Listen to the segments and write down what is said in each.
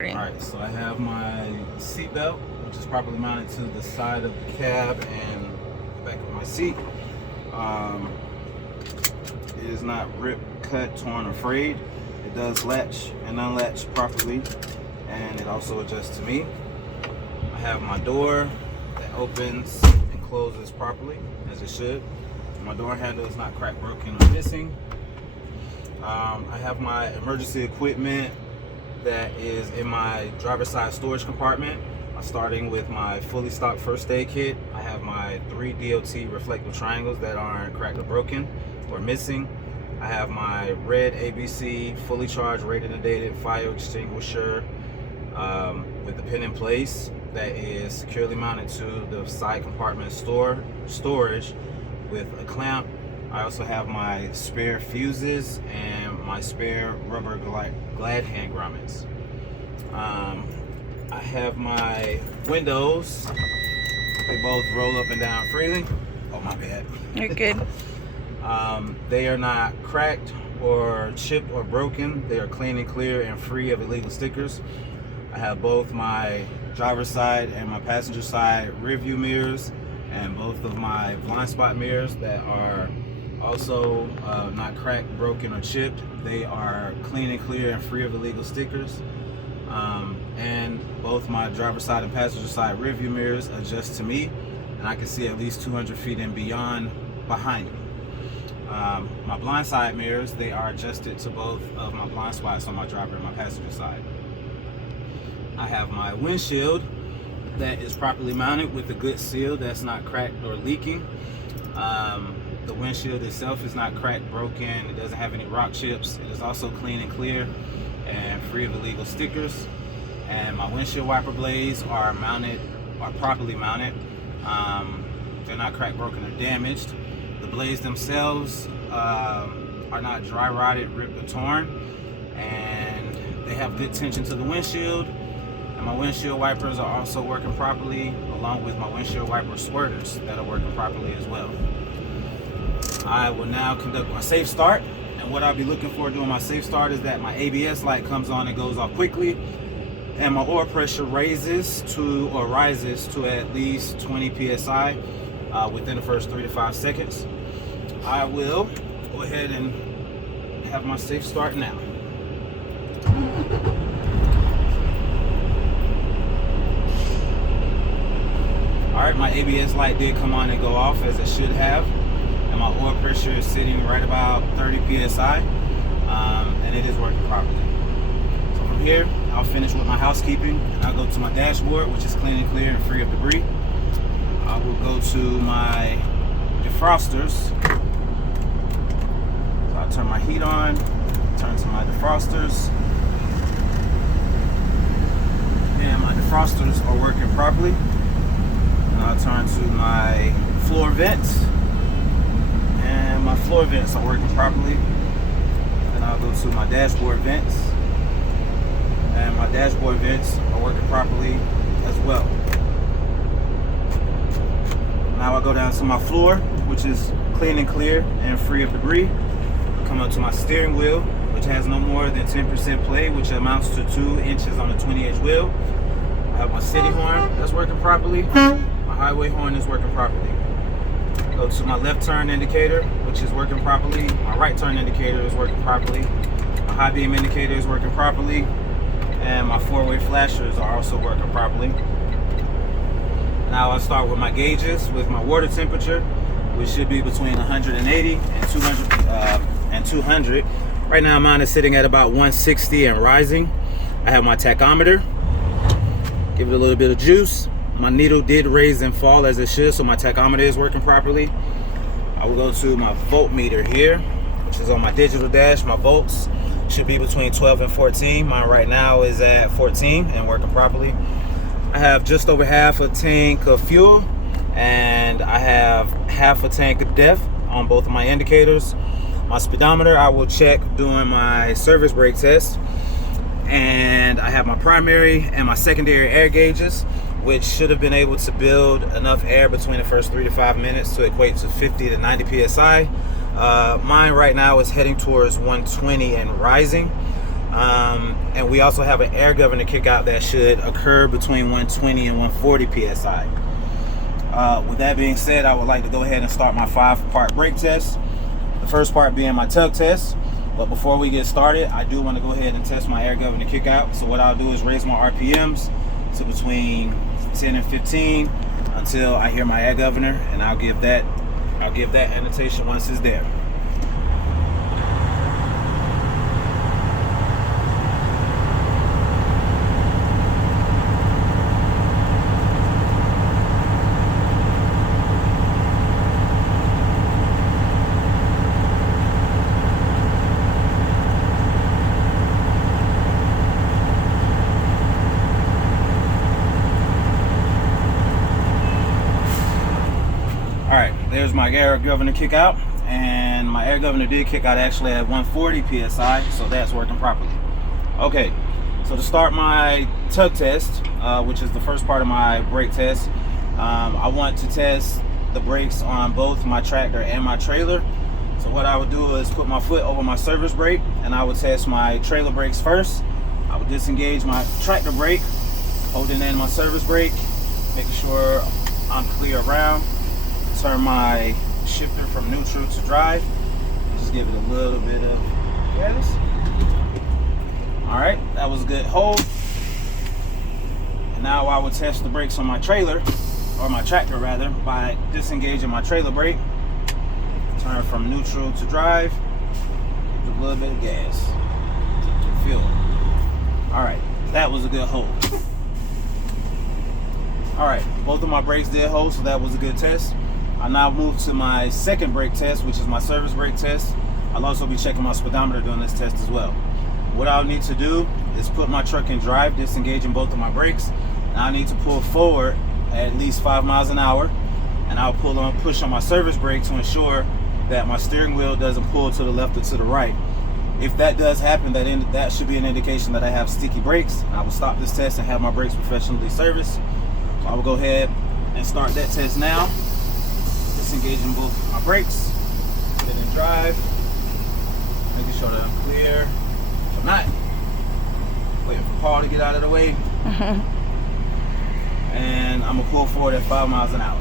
Alright, so I have my seat belt, which is properly mounted to the side of the cab and the back of my seat. It is not ripped, cut, torn, or frayed. It does latch and unlatch properly, and it also adjusts to me. I have my door that opens and closes properly, as it should. My door handle is not cracked, broken, or missing. I have my emergency equipment that is in my driver's side storage compartment, starting with my fully stocked first aid kit. I have my 3 DOT reflective triangles that aren't cracked or broken or missing. I have my red ABC fully charged, rated and dated fire extinguisher with the pin in place that is securely mounted to the side compartment storage with a clamp. I also have my spare fuses and my spare rubber glad hand grommets. I have my windows. They both roll up and down freely. Oh, my bad. You're good. They are not cracked or chipped or broken. They are clean and clear and free of illegal stickers. I have both my driver's side and my passenger side rear view mirrors and both of my blind spot mirrors that are also not cracked, broken, or chipped. They are clean and clear and free of illegal stickers. And both my driver's side and passenger side rear view mirrors adjust to me, and I can see at least 200 feet and beyond behind me. My blind side mirrors, they are adjusted to both of my blind spots on my driver and my passenger side. I have my windshield that is properly mounted with a good seal that's not cracked or leaking. The windshield itself is not cracked, broken. It doesn't have any rock chips. It is also clean and clear and free of illegal stickers. And my windshield wiper blades are properly mounted. They're not cracked, broken, or damaged. The blades themselves are not dry rotted, ripped, or torn. And they have good tension to the windshield. And my windshield wipers are also working properly, along with my windshield wiper squirters that are working properly as well. I will now conduct my safe start, and what I'll be looking for during my safe start is that my ABS light comes on and goes off quickly, and my oil pressure rises to at least 20 psi within the first 3 to 5 seconds. I will go ahead and have my safe start now. Alright, my ABS light did come on and go off as it should have. And my oil pressure is sitting right about 30 psi, and it is working properly. So from here, I'll finish with my housekeeping, and I'll go to my dashboard, which is clean and clear and free of debris. I will go to my defrosters. So I'll turn my heat on, turn to my defrosters, and my defrosters are working properly. And I'll turn to my floor vents. And my floor vents are working properly. Then I'll go to my dashboard vents, and my dashboard vents are working properly as well. Now I go down to my floor, which is clean and clear and free of debris. Come up to my steering wheel, which has no more than 10% play, which amounts to 2 inches on a 20-inch wheel. I have my city horn that's working properly. My highway horn is working properly. Go to my left turn indicator, which is working properly. My right turn indicator is working properly. My high beam indicator is working properly. And my 4-way flashers are also working properly. Now I'll start with my gauges with my water temperature, which should be between 180 and 200. Right now mine is sitting at about 160 and rising. I have my tachometer. Give it a little bit of juice. My needle did raise and fall as it should, so my tachometer is working properly. I will go to my voltmeter here, which is on my digital dash. My volts should be between 12 and 14. Mine right now is at 14 and working properly. I have just over half a tank of fuel, and I have half a tank of DEF on both of my indicators. My speedometer I will check during my service brake test. And I have my primary and my secondary air gauges, which should have been able to build enough air between the first 3 to 5 minutes to equate to 50 to 90 psi. Mine right now is heading towards 120 and rising. And we also have an air governor kickout that should occur between 120 and 140 psi. With that being said, I would like to go ahead and start my 5-part brake test. The first part being my tug test. But before we get started, I do want to go ahead and test my air governor kickout. So what I'll do is raise my RPMs to between 10 and 15 until I hear my air governor, and I'll give that annotation once it's there. There's my air governor kick out, and my air governor did kick out actually at 140 psi, so that's working properly. Okay, so to start my tug test, which is the first part of my brake test, I want to test the brakes on both my tractor and my trailer. So what I would do is put my foot over my service brake, and I would test my trailer brakes first. I would disengage my tractor brake, holding in my service brake, making sure I'm clear around. Turn my shifter from neutral to drive. Just give it a little bit of gas. All right, that was a good hold. And now I will test the brakes on my trailer, or my tractor rather, by disengaging my trailer brake. Turn from neutral to drive. With a little bit of gas. Feel it. All right, that was a good hold. All right, both of my brakes did hold, so that was a good test. I now move to my second brake test, which is my service brake test. I'll also be checking my speedometer during this test as well. What I'll need to do is put my truck in drive, disengaging both of my brakes. Now I need to pull forward at least 5 miles an hour, and I'll push on my service brake to ensure that my steering wheel doesn't pull to the left or to the right. If that does happen, that should be an indication that I have sticky brakes. I will stop this test and have my brakes professionally serviced. So I will go ahead and start that test now. Disengaging both my brakes, put it in drive, making sure that I'm clear. If I'm not, waiting for Paul to get out of the way. And I'm gonna pull forward at 5 miles an hour.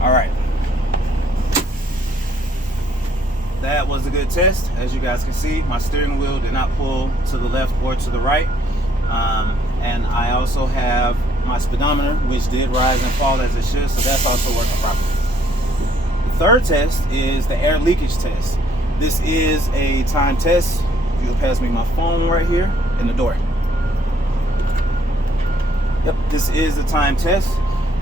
All right. That was a good test. As you guys can see, my steering wheel did not pull to the left or to the right. And I also have my speedometer, which did rise and fall as it should, so that's also working properly. The third test is the air leakage test. This is a time test. You'll pass me my phone right here in the door. Yep, this is the time test.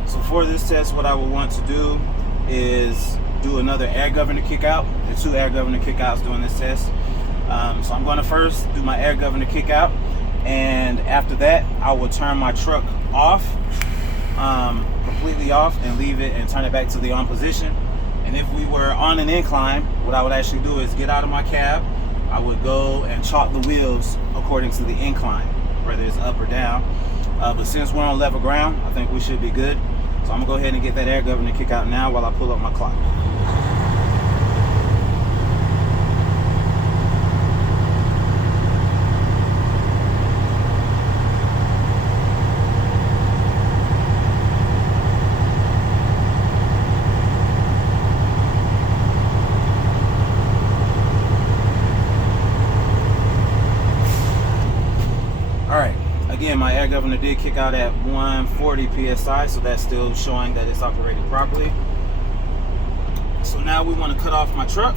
So for this test, what I would want to do is do another air governor kick out. There's 2 air governor kickouts during this test. So I'm going to first do my air governor kick out, and after that I will turn my truck off, completely off, and leave it and turn it back to the on position. And if we were on an incline, what I would actually do is get out of my cab. I would go and chalk the wheels according to the incline, whether it's up or down. But since we're on level ground, I think we should be good. So I'm gonna go ahead and get that air governor kick out now while I pull up my clock. All right. Again, my air governor did kick out at 140 psi, so that's still showing that it's operating properly. So now we want to cut off my truck.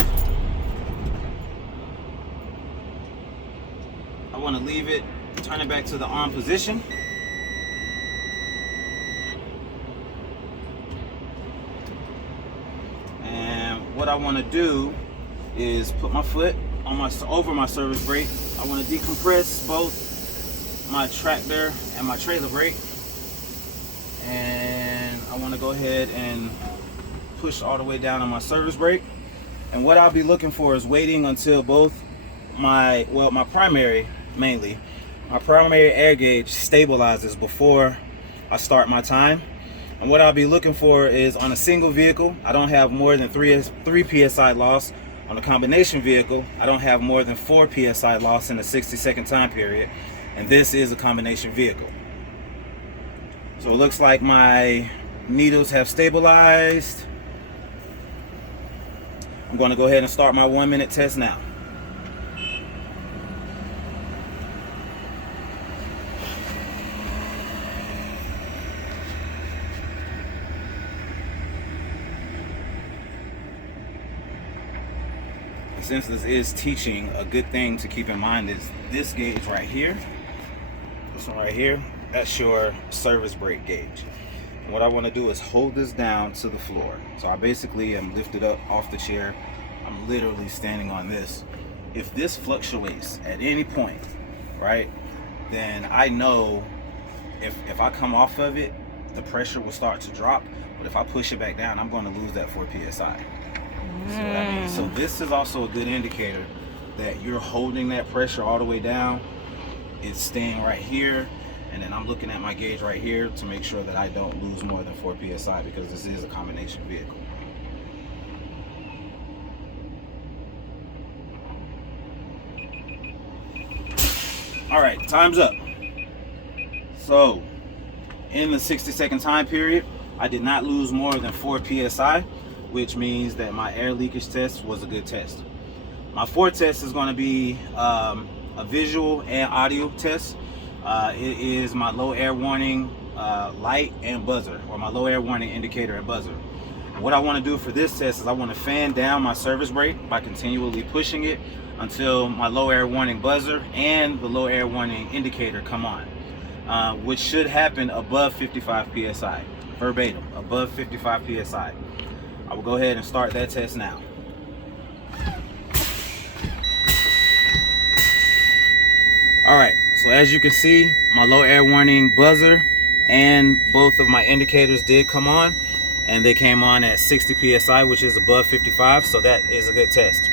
I want to leave it, turn it back to the on position. And what I want to do is put my foot on over my service brake. I want to decompress both my tractor and my trailer brake, and I want to go ahead and push all the way down on my service brake. And what I'll be looking for is waiting until both my primary air gauge stabilizes before I start my time. And what I'll be looking for is on a single vehicle, I don't have more than 3 PSI loss. On a combination vehicle, I don't have more than 4 PSI loss in a 60-second time period. And this is a combination vehicle. So it looks like my needles have stabilized. I'm going to go ahead and start my 1-minute test now. Since this is teaching, a good thing to keep in mind is this gauge right here. This one right here, that's your service brake gauge. And what I want to do is hold this down to the floor. So I basically am lifted up off the chair. I'm literally standing on this. If this fluctuates at any point, right, then I know if I come off of it, the pressure will start to drop. But if I push it back down, I'm going to lose that 4 PSI. So this is also a good indicator that you're holding that pressure all the way down. It's staying right here, and then I'm looking at my gauge right here to make sure that I don't lose more than 4 PSI because this is a combination vehicle. All right, time's up. So in the 60-second time period, I did not lose more than 4 PSI, which means that my air leakage test was a good test. My fourth test is going to be a visual and audio test. It is my low air warning light and buzzer, or my low air warning indicator and buzzer. And what I want to do for this test is I want to fan down my service brake by continually pushing it until my low air warning buzzer and the low air warning indicator come on, which should happen above 55 PSI, verbatim, above 55 PSI. I will go ahead and start that test now. All right, so as you can see, my low air warning buzzer and both of my indicators did come on, and they came on at 60 PSI, which is above 55, so that is a good test.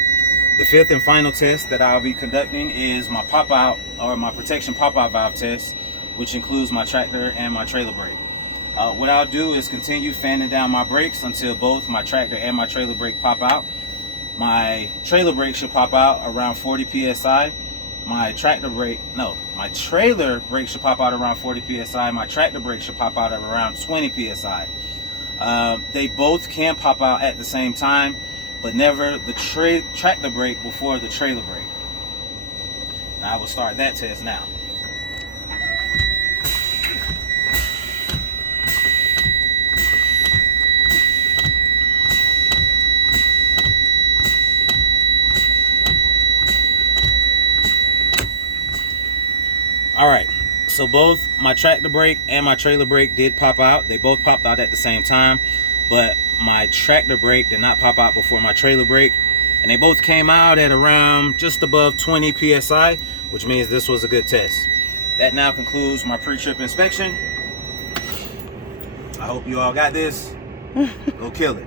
The fifth and final test that I'll be conducting is my pop-out, or my protection pop-out valve test, which includes my tractor and my trailer brake. What I'll do is continue fanning down my brakes until both my tractor and my trailer brake pop out. My trailer brake should pop out around 40 PSI. My trailer brake should pop out around 40 PSI. My tractor brake should pop out at around 20 PSI. They both can pop out at the same time, but never the tractor brake before the trailer brake. Now I will start that test now. All right, so both my tractor brake and my trailer brake did pop out. They both popped out at the same time, but my tractor brake did not pop out before my trailer brake, and they both came out at around just above 20 PSI, which means this was a good test. That now concludes my pre-trip inspection. I hope you all got this. Go kill it.